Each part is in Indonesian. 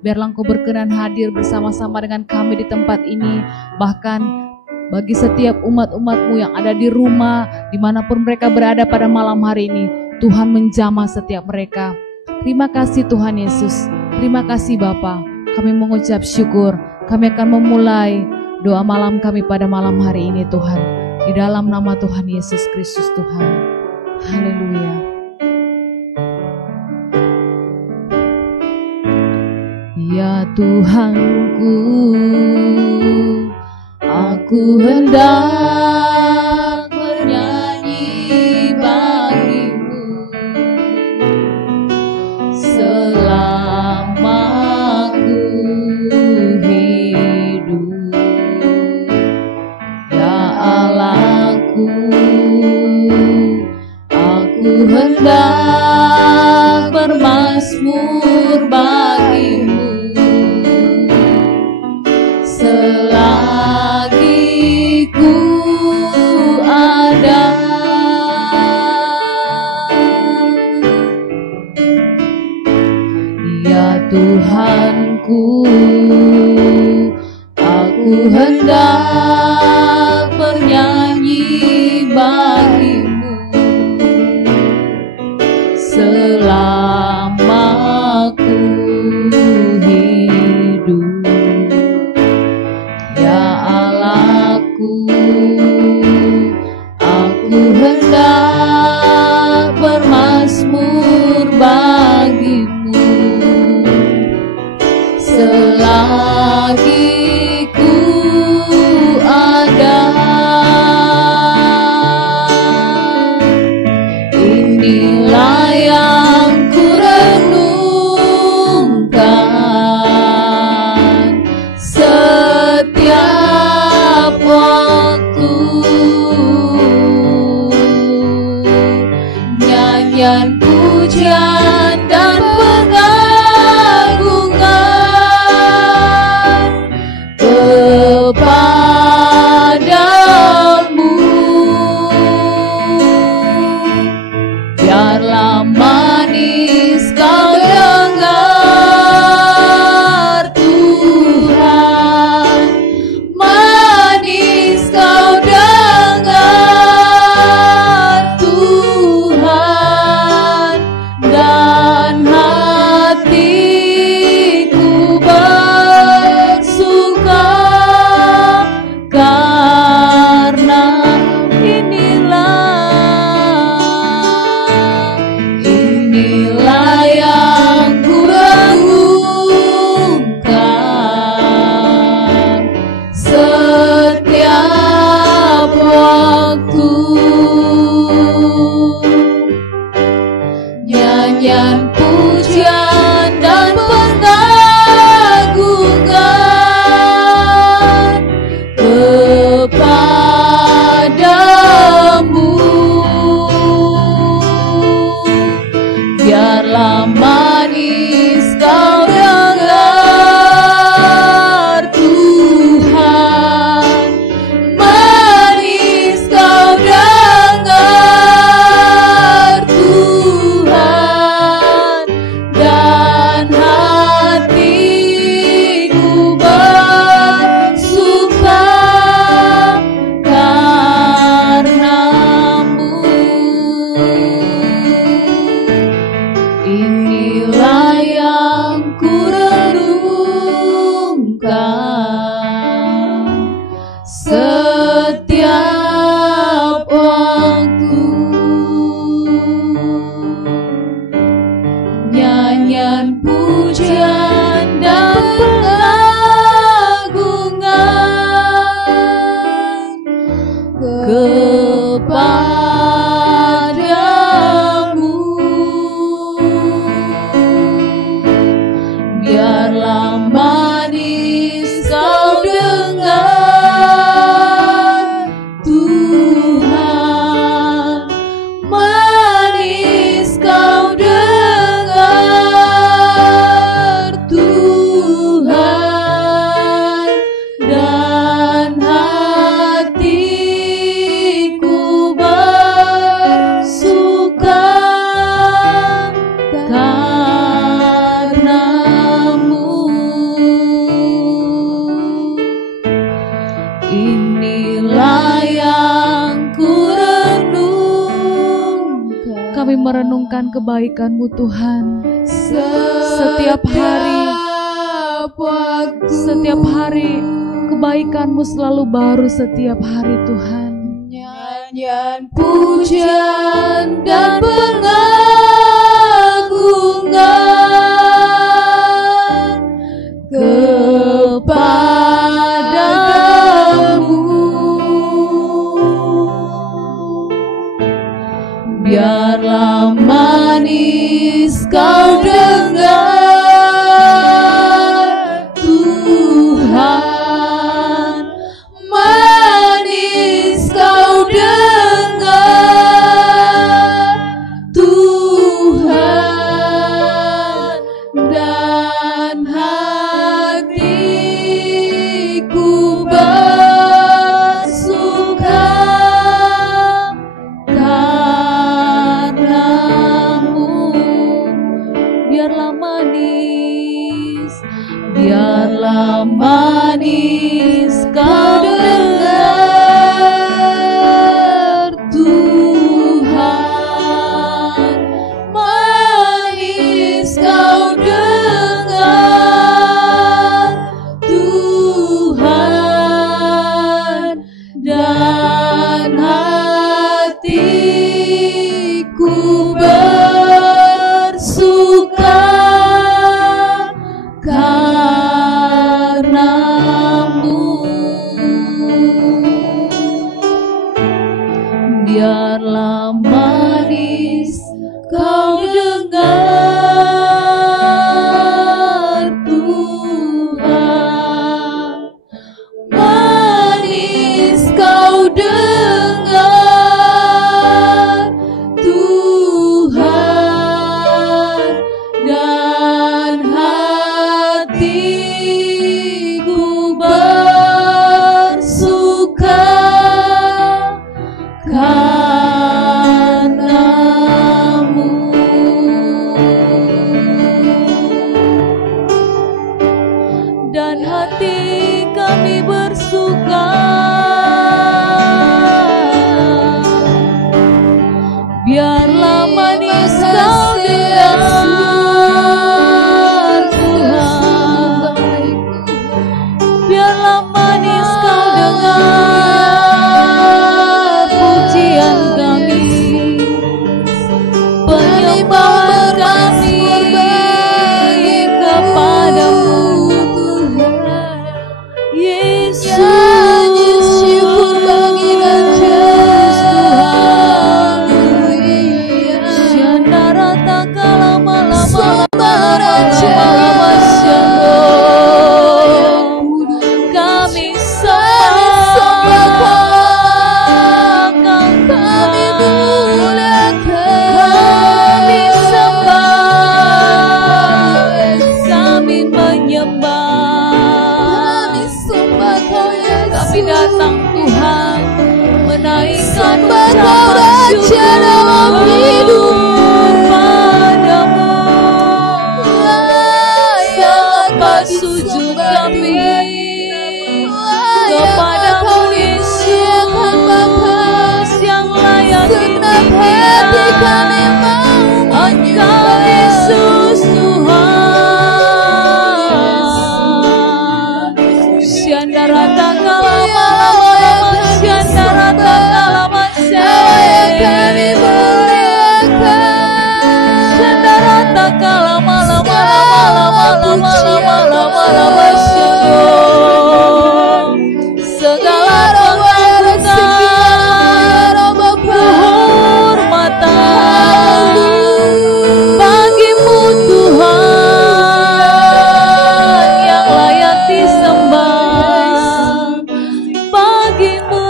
Biarlah Engkau berkenan hadir bersama-sama dengan kami di tempat ini. Bahkan bagi setiap umat-umat-Mu yang ada di rumah, dimanapun mereka berada pada malam hari ini, Tuhan menjamah setiap mereka. Terima kasih Tuhan Yesus. Terima kasih Bapa. Kami mengucap syukur. Kami akan memulai doa malam kami pada malam hari ini Tuhan. Di dalam nama Tuhan Yesus Kristus Tuhan. Haleluya. Ya Tuhanku, aku hendak bernyanyi bagimu selama aku hidup. Ya Allahku, aku hendak bermazmur bagimu selagi ku ada. Ya Tuhanku, aku hendak bernyanyi bagimu selama aku hidup. Ya Allahku, aku hendak bermazmur bagimu selagi ku ada. Inilah yang ku renungkan setiap waktu, nyanyian pujian dan pengagungan kepadamu. Biarlah manis kau dengar Tuhan, manis kau dengar Tuhan, dan hatiku bersuka karena inilah yang ku renungkan setiap waktu, nyanyian pujian dan pengagungan kepadamu. Biarlah manis kau dengar Tuhan, manis kau dengar Tuhan, dan hatiku bersuka karenamu. Inilah yang ku renungkan setiap waktu, nyanyian pujian dan pengagungan kepadamu. Biarlah manis merenungkan kebaikan-Mu Tuhan. Setiap hari kebaikan-Mu selalu baru setiap hari Tuhan. Nyanyian pujian dan pengagungan kepadamu. Biarlah manis kau dengar Tuhan, manis kau dengar Tuhan, dan hatiku bersuka karenamu. Biarlah manis kau dengar Tuhan, manis kau dengar Tuhan, dan hatiku bersuka karenamu. Biarlah manis kau dengar Tuhan, manis kau dengar Tuhan, dan hatiku bersuka karenamu. Dan hati kami bersuka, biarlah manis kau dengar Tuhan, biarlah manis kau dengar pujian kami, penyembahan kami kepadamu Yesus. Syukur panggilan Yesus Tuhan. Syandara takala lama-lama kami sembah, kami muliakan, kami sembah, kami menyembah, kami sembah Kau Yesus. Kami datang Tuhan menaikkan ucapan syukur dalam hidup padamu. Sembah sujud kami kepadamu Yesus yang layak ditinggikan. Engkau Yesus Tuhan. Syandara takala syandara takala kami muliakan. Syandara takala segala pengagungan kehormatan bagimu Tuhan yang layak disembah, bagimu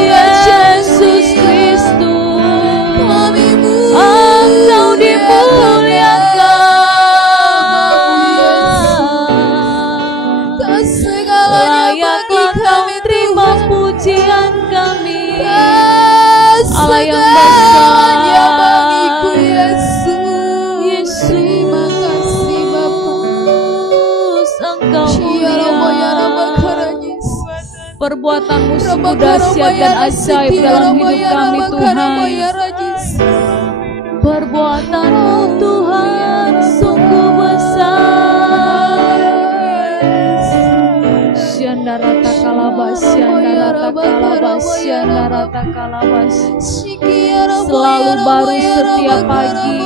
Yesus Kristus Engkau dimuliakan. Layaklah Kau terima pujian kami, Allah yang besar Yesus. Terima kasih Bapa, Engkau mulia, perbuatan-Mu sungguh dahsyat dan ajaib dalam hidup kami Tuhan. Perbuatan-Mu Tuhan sungguh besar. Syandarata kalabas, syandarata kalabas, syandarata kalabas. Selalu baru setiap pagi.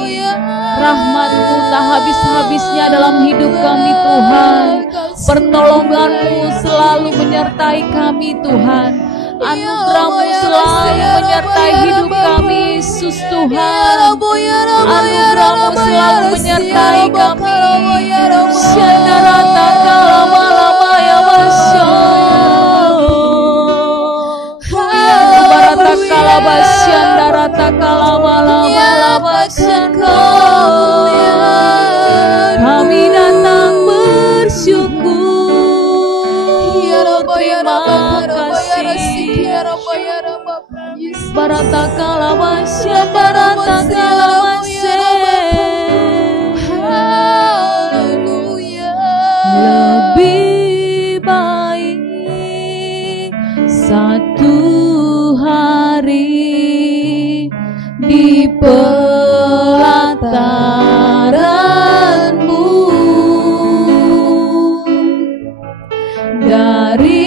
Rahmat-Mu tak habis-habisnya dalam hidup kami Tuhan. Pertolongan-Mu selalu menyertai kami Tuhan. Anugerah-Mu selalu menyertai hidup kami Yesus Tuhan. Anugerah-Mu selalu menyertai kami. Syandarata kalabalabaya masya. Barata kalabas, syandarata kalabalabaya kami datang bersyukur. Terima kasih. Barata kalabas, syandarata kalabas. Lebih baik satu hari di pelataran-Mu daripada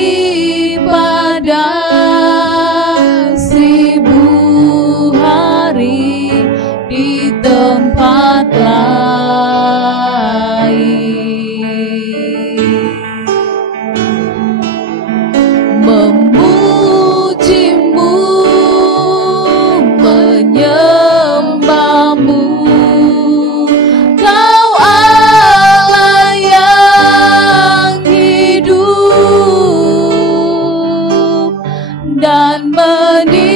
1000 hari di tempat lain. Memuji-Mu, menyembah-Mu, Kau Allah yang hidup, dan menikmati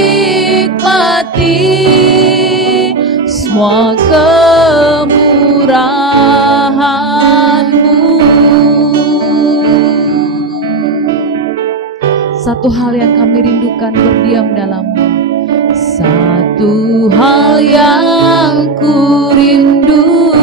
semua kemurahan-Mu. Satu hal yang kami rindukan berdiam dalam-Mu. Satu hal yang ku rindu,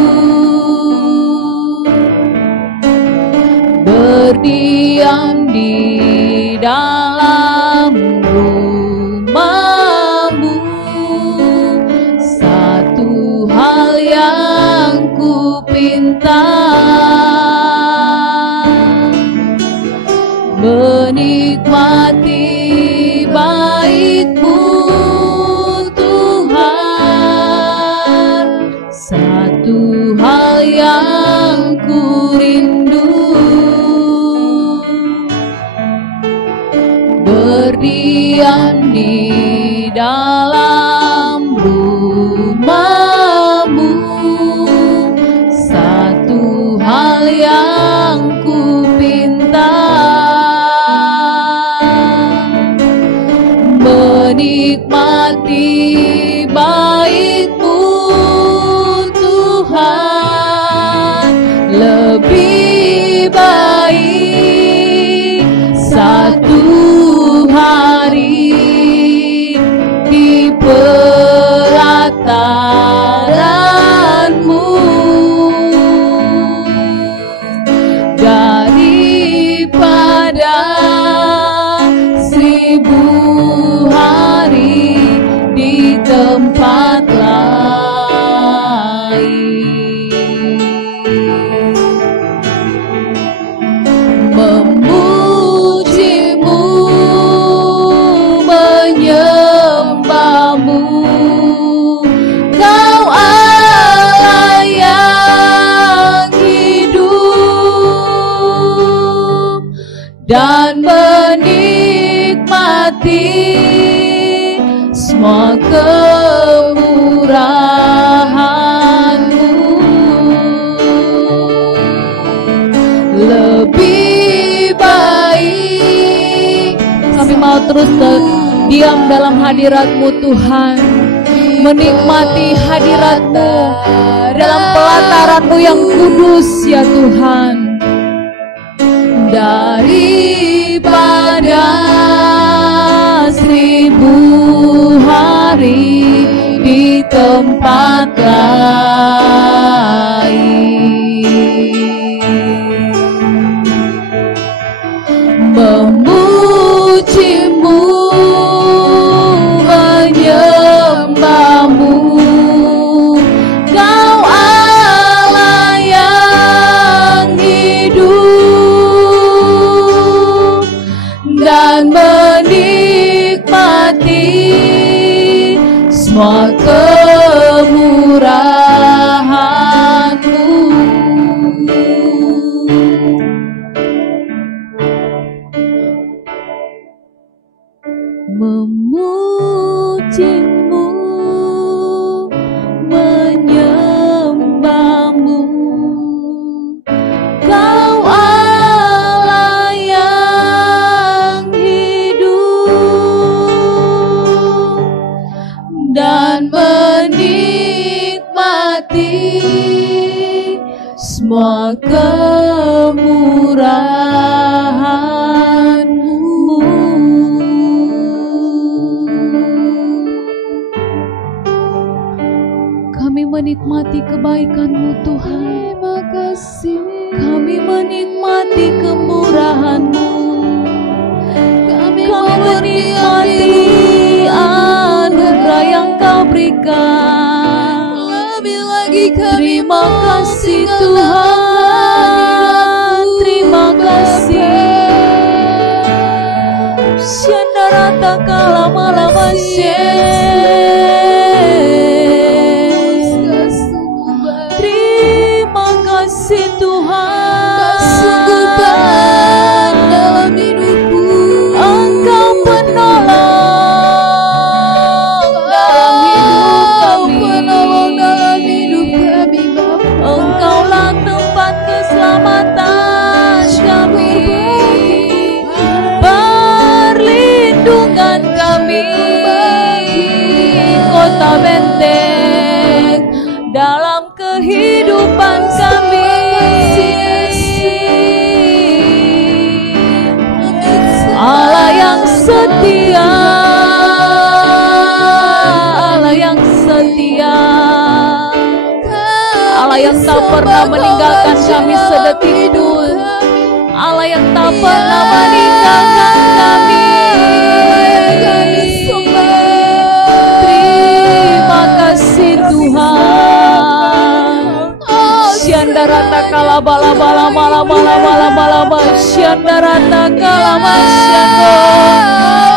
berdiam di dalam rumah-Mu. Satu hal yang ku pinta, menikmati bait-Mu Tuhan. Satu hal yang ku rindu, berdiam di dalam rumah-Mu. Satu hal yang ku pinta, menikmati bait-Mu Tuhan. Lebih baik satu hari di pelataran-Mu daripada 1000 hari di tempat lain. Memuji-Mu, menyembah-Mu, Kau Allah yang hidup, dan menikmati semua kemurahan-Mu. Lebih baik kami mau terus diam dalam hadirat-Mu Tuhan, menikmati hadirat-Mu dalam pelataran-Mu yang kudus ya Tuhan. Daripada 1000 hari di tempat lain. Memuji-Mu, menyembah-Mu, memuji-Mu, menyembah-Mu. Kau Allah yang hidup dan menikmati semua kemurahan-Mu. Kami menikmati kebaikan-Mu Tuhan. Terima kasih. Kami menikmati kemurahan-Mu. Kami menikmati anugerah yang Kau berikan. Lebih lagi kami terima kasih Tuhan. Terima kasih. Syandarata kalama-lama terima kasih Tuhan. Sungguh baik dalam hidupku. Engkau penolong dalam hidup kami. Engkaulah tempat keselamatan kami, perlindungan kami, kota benteng dalam kehidupan kami. Allah yang setia, Allah yang setia, Allah yang tak pernah meninggalkan kami sedetik pun, Allah yang tak pernah meninggalkan kami. Terima kasih Tuhan. Syandarata kalabala-bala-bala-bala-bala-bala, syandarata kalama-syando.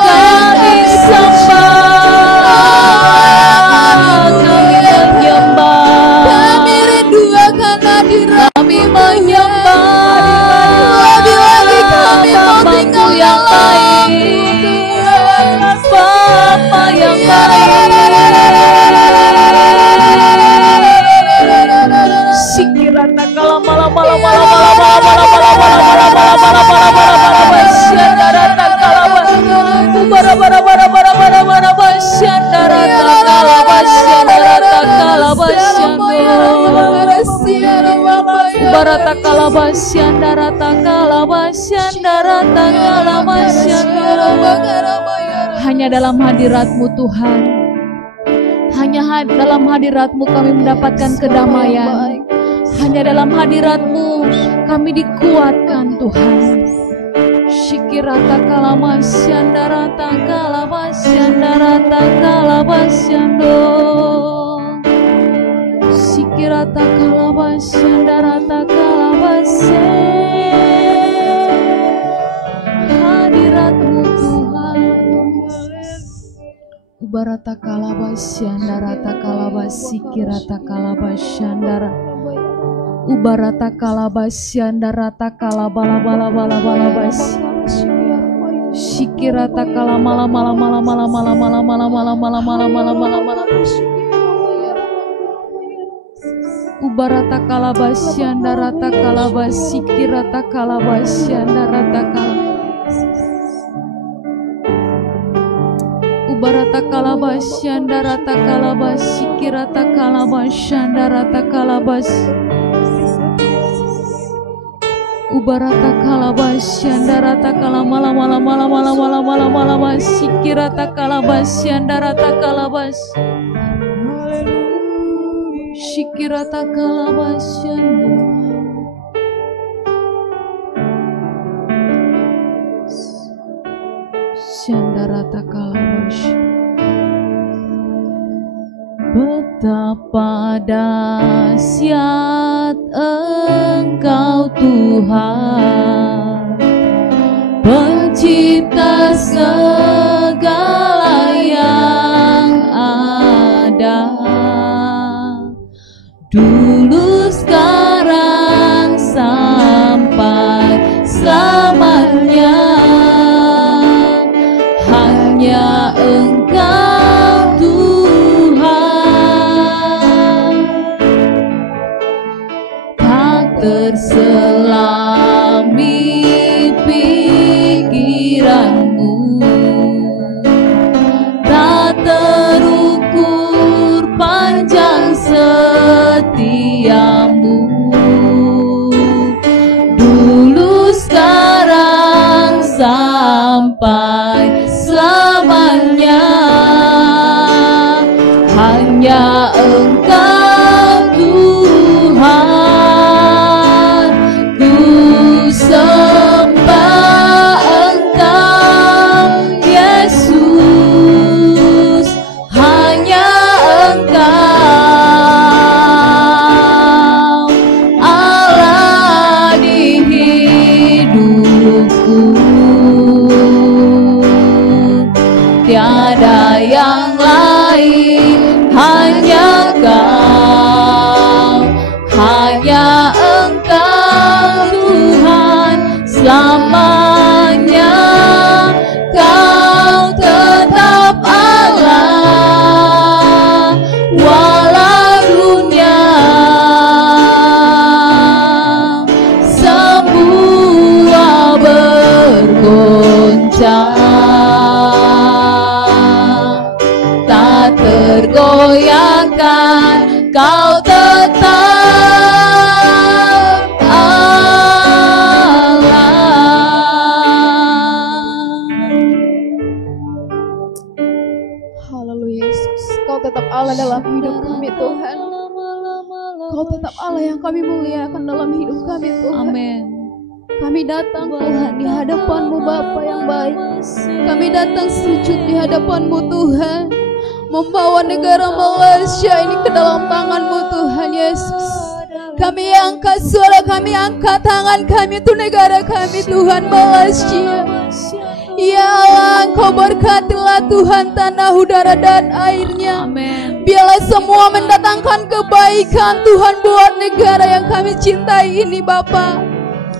Kami sembah, kami menyembah, kami rindu akan hadirat, kami menyembah. Lebih lagi kami mau tinggal yang baik, Bapa yang baik. Sikirata kalama-lama-lama-lama-lama-lama-lama-lama-lama-lama-lama-lama-lama-lama, syandarata kalama, bara-bara-bara-bara-bara-bara-bara, syandarata kalama, syandarata kalama, barata kalama, syandarata kalama, syandarata kalama, hanya dalam hadirat-Mu Tuhan, hanya dalam hadirat-Mu kami mendapatkan kedamaian. Hanya dalam hadirat-Mu kami dikuatkan Tuhan. Syikirata kalama, syandarata kalama, syandarata kalama, syando. Syikirata kalama, syandarata kalama, hadirat-Mu Tuhan. Ubarata kalaba syandarata kalaba sikirata kalaba syandara. Ubarata kalaba syandarata kalaba bala-bala-bala-bala-bala. Sikirata kalama-mala-mala-mala-mala-mala-mala-mala-mala-mala-mala-mala-mala. Ubarata kalaba syandarata kalaba sikirata kalaba syandarata kalaba. Ubarata kalaba syandarata kalaba sikirata kalaba syandarata kalabas. Ubarata kalaba syandarata kalama-mala-mala-mala-mala-mala-mala-mala sikirata kalaba syandarata kalabas. Sikirata kalaba syandarata. Syandarata kalabas. Betapa dahsyat Engkau Tuhan, Pencipta segala yang ada, dulu sekarang sampai selamanya. Hanya Engkau Tuhanku, tiada yang lain, hanya Kau, hanya Engkau Tuhan selamanya. Kau tetap Allah walau dunia semua bergoncang, tak tergoyahkan. Kau tetap Allah. Haleluya Yesus, Kau tetap Allah dalam hidup kami Tuhan. Kau tetap Allah yang kami muliakan dalam hidup kami Tuhan. Amin. Kami datang Tuhan di hadapan-Mu Bapa yang baik. Kami datang sujud di hadapan-Mu Tuhan, membawa negara Malaysia ini ke dalam tangan-Mu Tuhan Yesus. Kami angkat suara kami, angkat tangan kami untuk negara kami Tuhan Malaysia. Ya Allah, Engkau berkatilah Tuhan tanah, udara dan airnya. Amin. Biarlah semua mendatangkan kebaikan Tuhan buat negara yang kami cintai ini Bapa.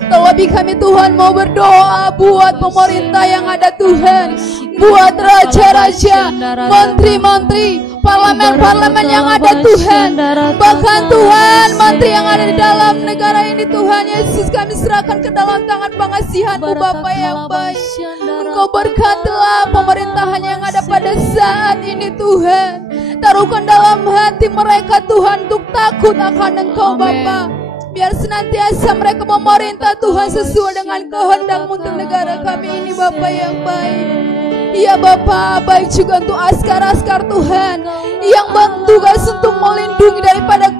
Terlebih kami Tuhan mau berdoa buat pemerintah yang ada Tuhan, buat raja-raja, menteri-menteri, parlemen-parlemen yang ada Tuhan. Bahkan Tuhan, menteri yang ada di dalam negara ini Tuhan Yesus, kami serahkan ke dalam tangan pengasihan-Mu Bapa yang baik. Engkau berkatilah pemerintahan yang ada pada saat ini Tuhan. Taruhkan dalam hati mereka Tuhan untuk takut akan Engkau Bapa. Biar senantiasa mereka memerintah Tuhan sesuai dengan kehendak-Mu untuk negara kami ini Bapa yang baik. Iya Bapa, baik juga untuk askar-askar Tuhan yang bertugas untuk melindungi daripada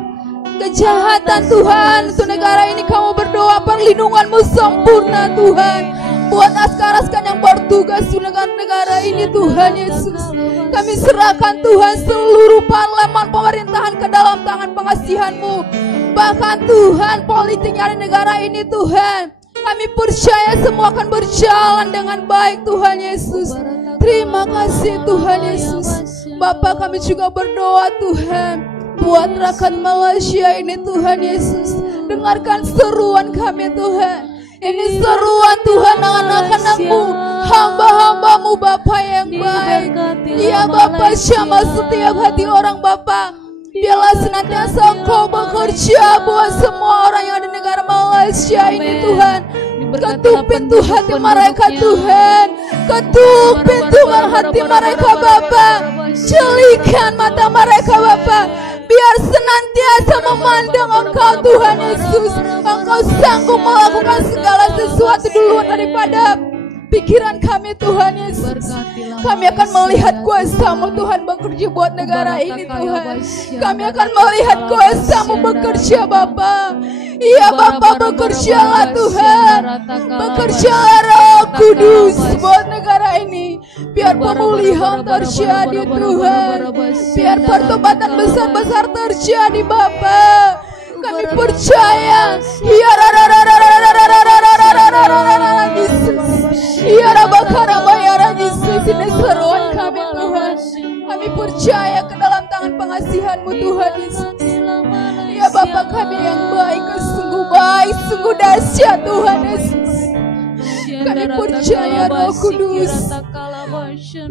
kejahatan Tuhan. Untuk negara ini Kamu berdoa perlindungan-Mu sempurna Tuhan. Buat askar-askar yang bertugas di negara ini Tuhan Yesus, kami serahkan Tuhan seluruh parlemen pemerintahan ke dalam tangan pengasihan-Mu. Bahkan Tuhan politik yang ada di negara ini Tuhan, kami percaya semua akan berjalan dengan baik Tuhan Yesus. Terima kasih Tuhan Yesus. Bapa, kami juga berdoa Tuhan buat rakyat Malaysia ini Tuhan Yesus. Dengarkan seruan kami Tuhan. Ini seruan Tuhan anak-anak-Mu, hamba-hamba-Mu Bapa yang baik. Ya Bapa, jamah setiap hati orang Bapa. Biarlah senantiasa Engkau bekerja buat semua orang yang ada di negara Malaysia ini Tuhan. Ketuk pintu hati mereka Tuhan, ketuk pintu hati mereka Bapa. Jelikan mata mereka Bapa, biar senantiasa memandang Engkau Tuhan Yesus. Engkau sanggup melakukan segala sesuatu duluan daripada pikiran kami Tuhan Yesus. Kami akan melihat kuasa-Mu Tuhan bekerja buat negara ini Tuhan. Kami akan melihat kuasa-Mu bekerja Bapa. Iya Bapa, bekerjalah Tuhan. Bekerjalah Roh Kudus buat negara ini. Biar pemulihan terjadi Tuhan. Biar pertobatan besar-besar terjadi Bapa. Kami percaya. Ya Yesus, ini seruan kami Tuhan. Kami percaya ke dalam tangan pengasihan-Mu Tuhan Yesus. Ya Bapa kami yang baik, sungguh baik, sungguh dahsyat Tuhan Yesus. Kami percaya Roh Kudus.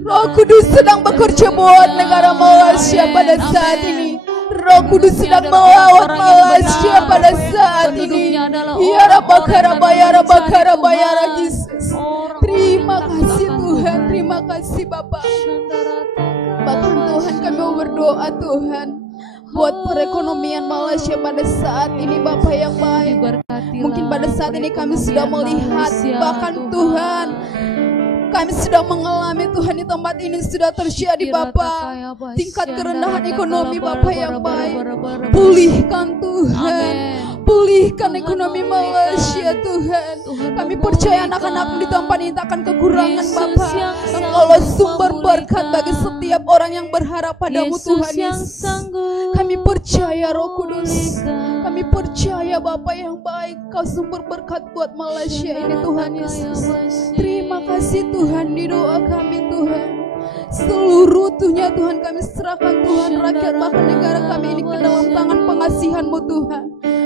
Roh Kudus sedang bekerja buat negara Malaysia pada saat ini. Roh Kudus sedang melawat Malaysia pada saat ini. Ya Rabbakarabaya Yesus. Terima kasih Tuhan, terima kasih Bapa. Bahkan Tuhan kami mau berdoa Tuhan buat perekonomian Malaysia pada saat ini Bapa yang baik. Mungkin pada saat ini kami sudah melihat, bahkan Tuhan kami sudah mengalami Tuhan di tempat ini sudah terjadi Bapa tingkat kerendahan ekonomi Bapa yang baik. Pulihkan Tuhan, pulihkan ekonomi Malaysia Tuhan. Kami percaya anak-anak di tempat ini tak akan kekurangan Bapa. Engkaulah sumber berkat bagi setiap orang yang berharap padamu Tuhan Yesus. Kami percaya Roh Kudus, kami percaya Bapa yang baik, Kau sumber berkat buat Malaysia ini Tuhan Yesus. Tuhan di doa kami Tuhan. Seluruh utuhnya Tuhan kami serahkan Tuhan, rakyat bahkan negara kami ini ke dalam tangan pengasihan-Mu Tuhan.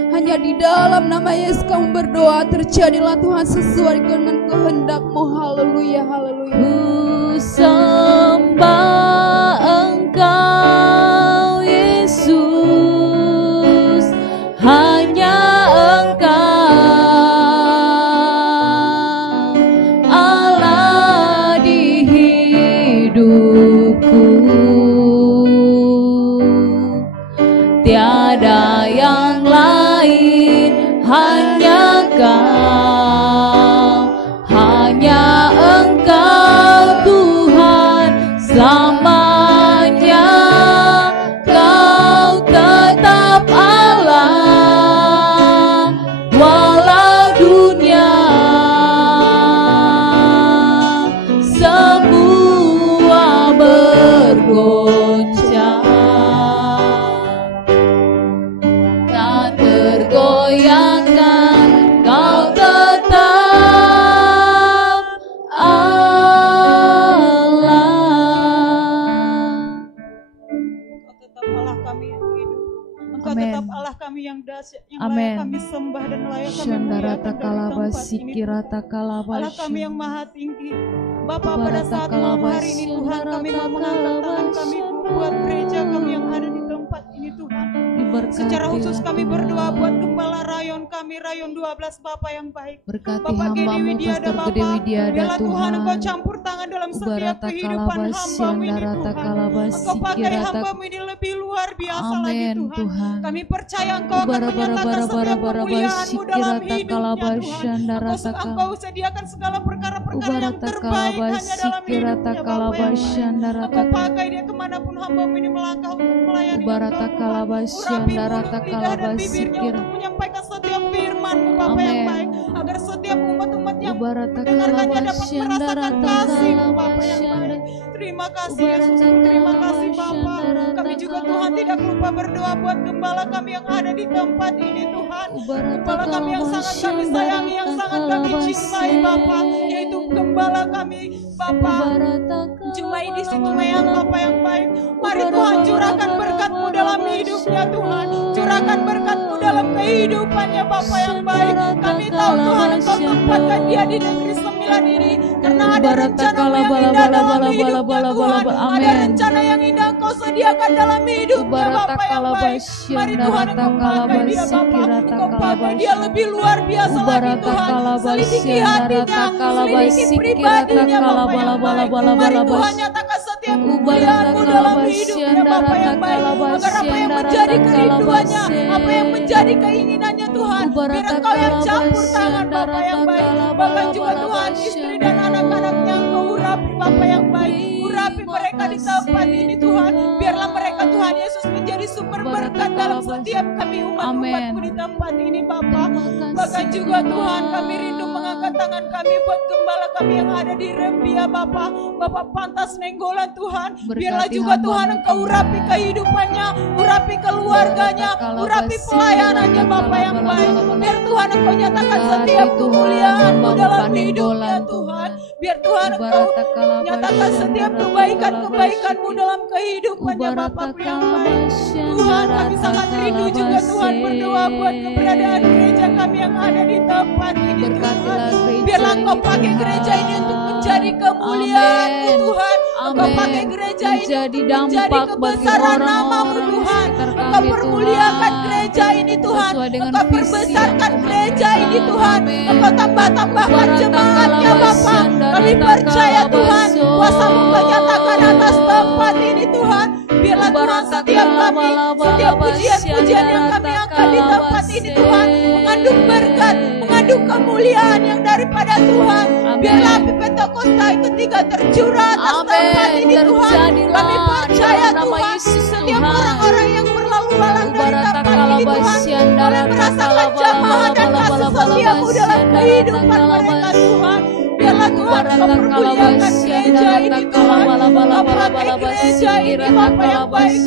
Hanya di dalam nama Yesus kami berdoa, terjadilah Tuhan sesuai dengan kehendak-Mu. Haleluya, haleluya. Ku sembah Engkau Yesus, hanya Engkau Allah di hidupku, tiada yang lain, hanya Kau, hanya Engkau Tuhan selamanya. Kau tetap Allah walau dunia semua bergoncang dan bergoyangkan, Kau tetap Allah. Engkau tetap Allah kami yang hidup. Engkau Amen. tetap Allah kami yang dahsyat, yang Amen. layak kami sembah dan layak kami Shandarata muliakan dalam kalaba tempat ini. sikirata kalaba. Allah kami yang maha tinggi. Bapa, pada saat malam hari ini Tuhan, kami mau mengangkat tangan kami buat gereja kami yang ada di tempat ini Tuhan. Secara khusus kami berdoa buat Gembala Rayon kami, Rayon 12 Bapak yang baik. Berkati Bapak Gede hamba-Mu, Widiada Pastor Gede Bapak, Widiada biarlah Tuhan Tuhan. Engkau campur tangan dalam setiap Ubarata kehidupan kalabas, hamba-Mu ini Shandarata Tuhan. kalabas, Engkau pakai sikirata. hamba-Mu ini lebih luar biasa lagi Amin Tuhan. Tuhan. Kami percaya Engkau akan Ubara bara menyatakan bara setiap bara bara kemuliaan-Mu dalam sikirata hidupnya kalabas, Tuhan. Shandarata Engkau sediakan segala perkara-perkara yang Ubarata terbaik kalabas, hanya dalam sikirata hidupnya Bapak kalabas, yang baik. Shandarata. Engkau pakai dia kemanapun hamba-Mu ini melangkah untuk melayani Ubarata Engkau, Tuhan. kalabas, Urapi Shandarata mulut, lidah, dan kalabas, bibirnya sikir. untuk menyampaikan setiap firman-Mu Bapa yang Amin. baik, agar setiap umat-umat yang Ubarata mendengarkannya kalabas, dapat merasakan Shandarata kasih-Mu Bapa kalabas, yang baik. Shandar. Terima kasih Yesus, terima kasih Bapa. Kami juga Tuhan tidak lupa berdoa buat gembala kami yang ada di tempat ini Tuhan. Gembala kami yang sangat kami sayangi, yang sangat kami cintai Bapa, yaitu gembala kami Bapa Jumaidi Situmayang Bapa yang baik. Mari Tuhan curahkan berkat-Mu dalam hidupnya Tuhan. Curahkan berkat-Mu dalam kehidupannya Bapa yang baik. Kami tahu Tuhan Engkau tempatkan dia di negeri 9 ini karena ada rencana yang indah dalam hidupnya Tuhan. Ada rencana yang indah Engkau sediakan dalam hidupnya Bapa yang baik. Mari Tuhan Engkau pakai dia Bapa. Engkau pakai dia lebih luar biasa lagi Tuhan. Selidiki hatinya, selidiki pribadinya Bapa yang baik. Mari Tuhan nyatakan setiap kemuliaan-Mu dalam hidupnya Bapa yang baik. Agar apa yang menjadi kerinduannya, apa yang menjadi keinginannya Tuhan, biar Engkau yang campur tangan Bapa yang baik. Bahkan juga Tuhan istri dan anak-anaknya Engkau urapi Bapa yang baik. Urapi mereka di tempat ini Tuhan. Biarlah mereka Tuhan Yesus menjadi sumber berkat dalam setiap kami umat-umat-Mu di tempat ini Bapa. Bahkan juga Tuhan kami rindu mengangkat tangan kami buat gembala kami yang ada di Rembia Bapa. Bapak Pantas Nenggolan Tuhan. Biarlah juga Tuhan Engkau urapi kehidupannya, urapi keluarganya, urapi pelayanannya Bapa yang baik. Biar Tuhan Engkau nyatakan setiap kemuliaan-Mu dalam hidupnya Tuhan. Biar Tuhan Engkau nyatakan setiap kebaikan-kebaikan-Mu dalam kehidupannya Bapakku yang baik. Tuhan kami sangat rindu juga Tuhan berdoa buat keberadaan gereja kami yang ada di tempat ini Tuhan. Biarlah Engkau pakai gereja ini untuk menjadi kemuliaan-Mu Tuhan. Engkau pakai gereja ini menjadi kebesaran nama-Mu Tuhan. Engkau permuliakan gereja ini Tuhan. Engkau perbesarkan gereja ini Tuhan. Engkau tambah-tambahkan jemaatnya Bapa. Kami percaya Tuhan kuasa-Mu Kau nyatakan atas tempat ini Tuhan. Biarlah Tuhan setiap kami, setiap pujian-pujian yang kami angkat di tempat ini Tuhan mengandung berkat, mengandung kemuliaan yang daripada Tuhan. Biarlah api Pentakosta ketika tercurah atas tempat ini Tuhan. Kami percaya Tuhan setiap orang-orang yang berlalu lalang dari tempat ini Tuhan boleh merasakan jamaah dan kasih setia-Mu dalam kehidupan mereka Tuhan. Biarlah Tuhan Engkau permuliakan gereja ini Tuhan. Engkau pakai gereja ini Bapa yang baik.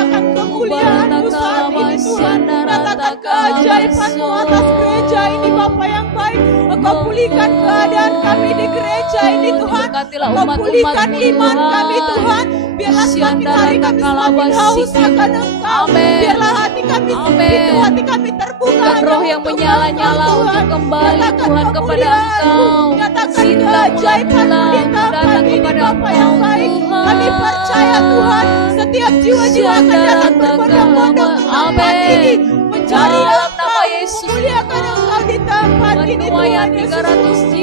Nyatakan kemuliaan-Mu saat ini Tuhan. Nyatakan keajaiban-Mu atas gereja ini Bapa yang baik. Engkau pulihkan keadaan kami di gereja ini Tuhan. Engkau pulihkan iman kami Tuhan. Biarlah semakin hari kami semakin haus akan Engkau. Biarlah hati kami pintu hati kami terbuka. Roh yang menyala-nyala untuk kembali Tuhan kepada Engkau. Nyatakan keajaiban-Mu di dalam kami ini Bapa yang baik. Kami percaya Tuhan, setiap jiwa-jiwa akan datang berbondong-bondong di tempat ini, mencari Engkau, memuliakan Engkau di tempat ini Tuhan Yesus.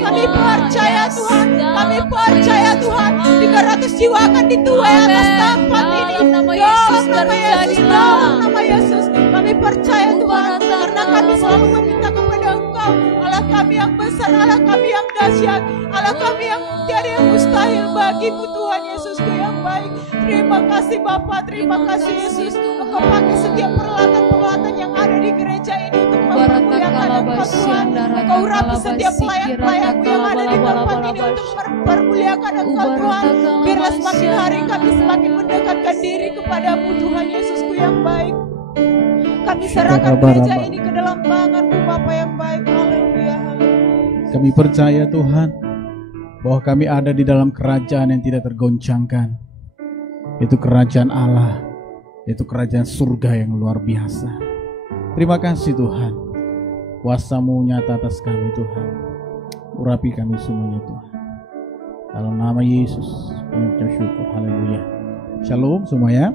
Kami percaya Tuhan, kami percaya Tuhan, 300 jiwa akan dituai atas tempat ini. Dalam nama Yesus, dalam nama Yesus, kami percaya Tuhan, karena kami selalu meminta kepada Engkau, Allah kami yang besar, Allah kami yang dahsyat, Allah kami yang tiada yang mustahil bagimu Tuhan Yesusku yang baik. Terima kasih Bapa, terima kasih Yesus. Engkau pakai setiap peralatan-peralatan yang ada di gereja ini untuk memuliakan Engkau Tuhan. Engkau urapi setiap pelayan-pelayan-Mu yang ada di tempat ini untuk mempermuliakan Engkau Tuhan. Biarlah semakin hari kami semakin mendekatkan diri kepadamu Tuhan Yesusku yang baik. Kami serahkan gereja ini ke dalam tangan-Mu Bapa yang baik. Haleluya. Kami percaya Tuhan bahwa kami ada di dalam kerajaan yang tidak tergoncangkan. Itu kerajaan Allah, itu kerajaan surga yang luar biasa. Terima kasih Tuhan, kuasa-Mu nyata atas kami Tuhan. Urapi kami semuanya Tuhan. Dalam nama Yesus kami ucap syukur. Haleluya. Shalom semuanya.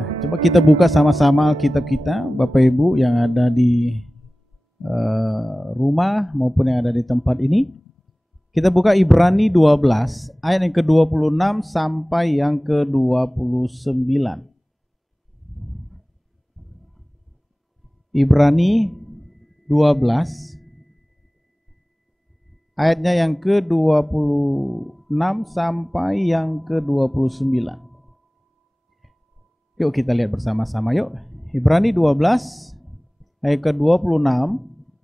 Nah, coba kita buka sama-sama Alkitab kita, Bapak Ibu yang ada di rumah maupun yang ada di tempat ini. Kita buka Ibrani 12 ayat yang ke-26 sampai yang ke-29. Ibrani 12 ayatnya yang ke-26 sampai yang ke-29. Yuk kita lihat bersama-sama yuk. Ibrani 12 ayat ke-26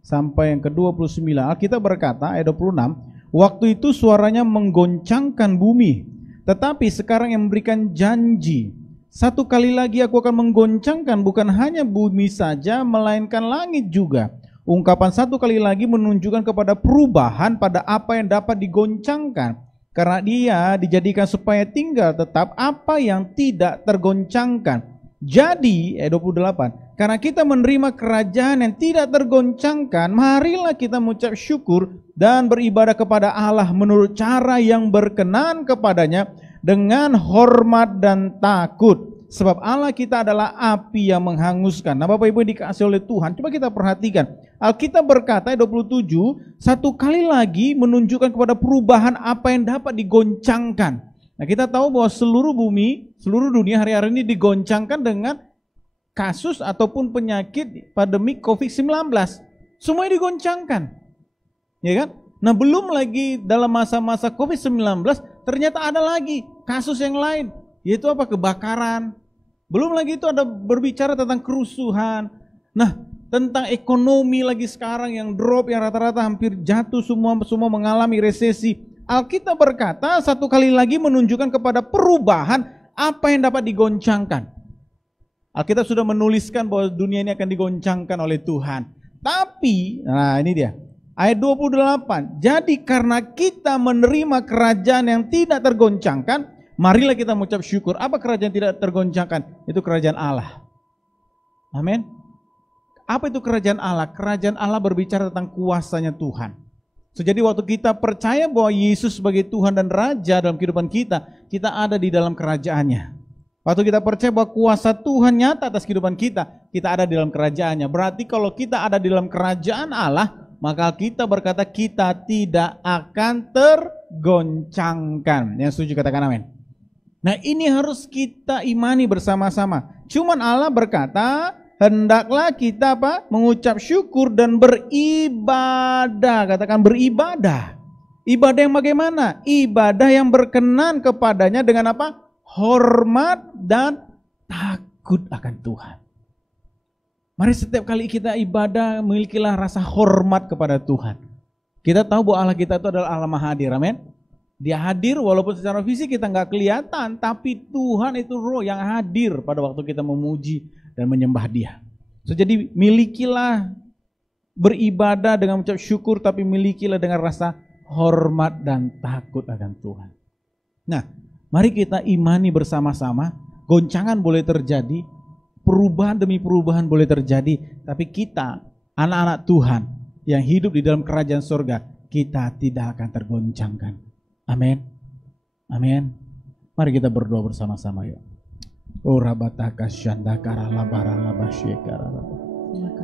sampai yang ke-29. Alkitab berkata ayat 26, waktu itu suaranya menggoncangkan bumi, tetapi sekarang yang memberikan janji, satu kali lagi aku akan menggoncangkan bukan hanya bumi saja, melainkan langit juga. Ungkapan satu kali lagi menunjukkan kepada perubahan pada apa yang dapat digoncangkan, karena dia dijadikan supaya tinggal tetap apa yang tidak tergoncangkan. Jadi, ayat 28, karena kita menerima kerajaan yang tidak tergoncangkan, marilah kita mengucap syukur dan beribadah kepada Allah menurut cara yang berkenan kepadanya dengan hormat dan takut. Sebab Allah kita adalah api yang menghanguskan. Nah Bapak Ibu dikasih oleh Tuhan, coba kita perhatikan. Alkitab berkata ayat 27, satu kali lagi menunjukkan kepada perubahan apa yang dapat digoncangkan. Nah kita tahu bahwa seluruh bumi, seluruh dunia hari-hari ini digoncangkan dengan kasus ataupun penyakit pandemi COVID-19. Semuanya digoncangkan, ya kan? Nah belum lagi dalam masa-masa COVID-19 ternyata ada lagi kasus yang lain, yaitu apa? Kebakaran. Belum lagi itu ada berbicara tentang kerusuhan. Nah tentang ekonomi lagi sekarang yang drop, yang rata-rata hampir jatuh, semua mengalami resesi. Alkitab berkata satu kali lagi menunjukkan kepada perubahan apa yang dapat digoncangkan. Alkitab sudah menuliskan bahwa dunia ini akan digoncangkan oleh Tuhan. Tapi, nah ini dia, ayat 28. Jadi karena kita menerima kerajaan yang tidak tergoncangkan, marilah kita mengucap syukur. Apa kerajaan tidak tergoncangkan? Itu kerajaan Allah. Amin. Apa itu kerajaan Allah? Kerajaan Allah berbicara tentang kuasanya Tuhan. Jadi waktu kita percaya bahwa Yesus sebagai Tuhan dan Raja dalam kehidupan kita, kita ada di dalam kerajaannya. Waktu kita percaya bahwa kuasa Tuhan nyata atas kehidupan kita, kita ada di dalam kerajaannya. Berarti kalau kita ada di dalam kerajaan Allah, maka kita berkata kita tidak akan tergoncangkan. Yang setuju katakan amin. Nah ini harus kita imani bersama-sama. Cuman Allah berkata, hendaklah kita apa? Mengucap syukur dan beribadah. Katakan beribadah. Ibadah yang bagaimana? Ibadah yang berkenan kepadanya dengan apa? Hormat dan takut akan Tuhan. Mari setiap kali kita ibadah, milikilah rasa hormat kepada Tuhan. Kita tahu bahwa Allah kita itu adalah Allah Maha Hadir, amin. Dia hadir walaupun secara fisik kita nggak kelihatan, tapi Tuhan itu roh yang hadir pada waktu kita memuji dan menyembah Dia. So, jadi milikilah beribadah dengan mengucap syukur, tapi milikilah dengan rasa hormat dan takut akan Tuhan. Nah, mari kita imani bersama-sama, goncangan boleh terjadi, perubahan demi perubahan boleh terjadi, tapi kita, anak-anak Tuhan yang hidup di dalam kerajaan surga, kita tidak akan tergoncangkan. Amin. Amin. Mari kita berdoa bersama-sama yuk. Oh rabataka syandakara labara labasyekara.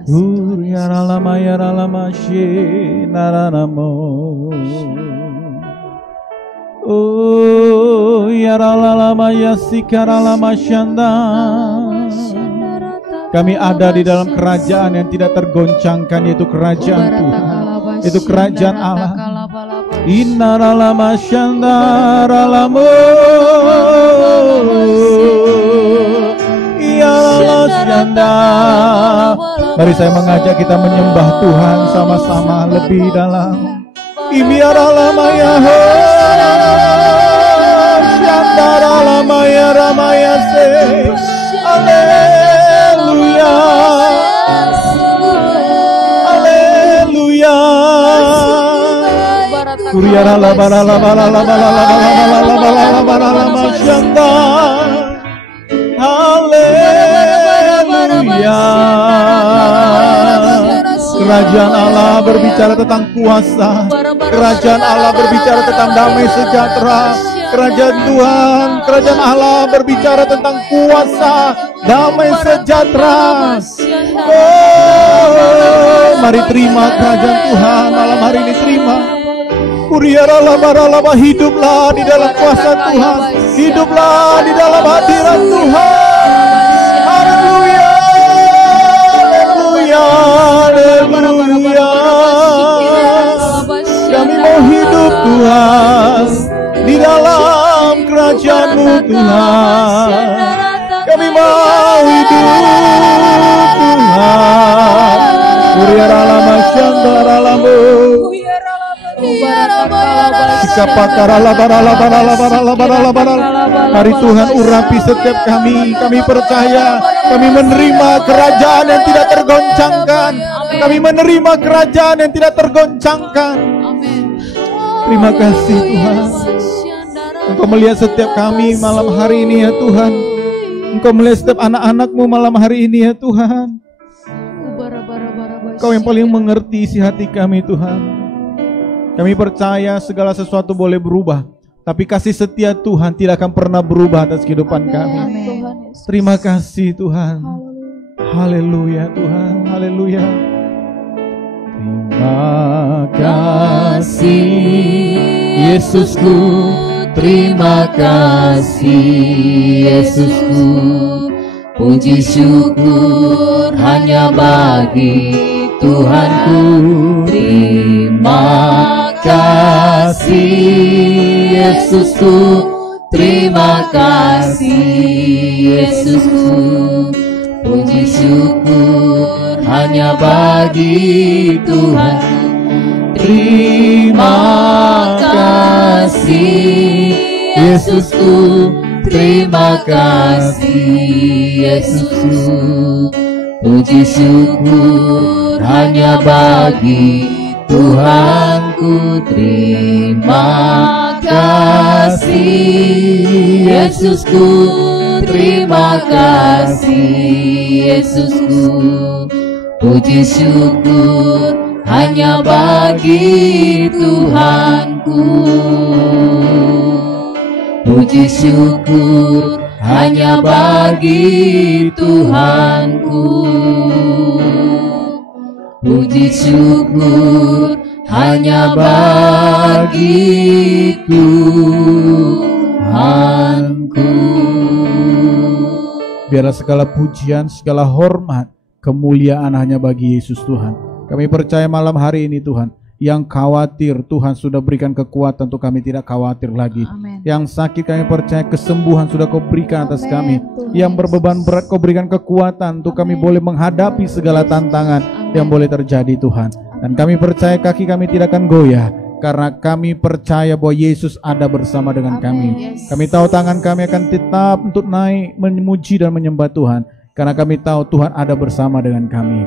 Uriara lama yara lama she naranamo. Oh yara lama yasikara lama syanda. Kami ada di dalam kerajaan yang tidak tergoncangkan, yaitu kerajaan Tuhan. Itu kerajaan Allah. Innara lama syandara lamo. Iyala syanda. Mari saya mengajak kita menyembah Tuhan sama-sama lebih dalam. Imiara lama ya syandara lama ya ramaya se. Haleluya. Haleluya. Kuriara la bara la bara la bara la bara la bara la bara la masyanda. Haleluya. Kerajaan Allah berbicara tentang kuasa. Kerajaan Allah berbicara tentang damai sejahtera. Kerajaan Tuhan, kerajaan Allah berbicara tentang kuasa, damai sejahtera. Oh, mari terima kerajaan Tuhan malam hari ini, terima. Kuriaralaba, hiduplah di dalam kuasa Tuhan, hiduplah di dalam hadirat Tuhan. Haleluya, haleluya, haleluya. Kami mau hidup Tuhan di dalam kerajaan-Mu Tuhan. Kami mau hidup Tuhan. Kuriaralama syandaralambu. Mari Tuhan urapi setiap kami. Kami percaya, kami menerima kerajaan yang tidak tergoncangkan. Kami menerima kerajaan yang tidak tergoncangkan. Terima kasih Tuhan. Engkau melihat setiap kami malam hari ini ya Tuhan. Engkau melihat setiap anak-anak-Mu malam hari ini ya Tuhan. Engkau yang paling mengerti isi hati kami Tuhan. Kami percaya segala sesuatu boleh berubah, tapi kasih setia Tuhan tidak akan pernah berubah atas kehidupan kami. Terima kasih Tuhan. Haleluya Tuhan. Haleluya. Terima kasih Yesusku. Terima kasih Yesusku. Puji syukur hanya bagi Tuhanku. Terima kasih Yesusku. Terima kasih Yesusku. Puji syukur hanya bagi Tuhan. Terima kasih Yesusku. Terima kasih Yesusku. Puji syukur hanya bagi Tuhanku. Terima kasih Yesusku. Terima kasih Yesusku. Puji syukur hanya bagi Tuhanku. Puji syukur hanya bagi Tuhanku. Puji syukur hanya bagi Tuhanku. Biarlah segala pujian, segala hormat, kemuliaan hanya bagi Yesus Tuhan. Kami percaya malam hari ini Tuhan, yang khawatir Tuhan sudah berikan kekuatan untuk kami tidak khawatir lagi. Amen. Yang sakit kami percaya kesembuhan sudah Kau berikan atas kami. Yang berbeban berat Kau berikan kekuatan untuk kami boleh menghadapi segala tantangan yang boleh terjadi Tuhan. Dan kami percaya kaki kami tidak akan goyah karena kami percaya bahwa Yesus ada bersama dengan kami. Kami tahu tangan kami akan tetap untuk naik memuji dan menyembah Tuhan, karena kami tahu Tuhan ada bersama dengan kami.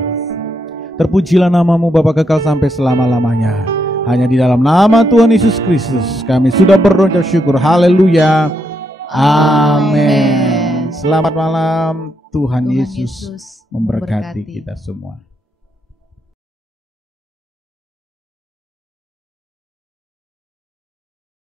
Terpujilah namamu Bapa kekal sampai selama-lamanya. Hanya di dalam nama Tuhan Yesus Kristus kami sudah berdoa syukur. Haleluya. Amin. Selamat malam. Tuhan Yesus memberkati kita semua.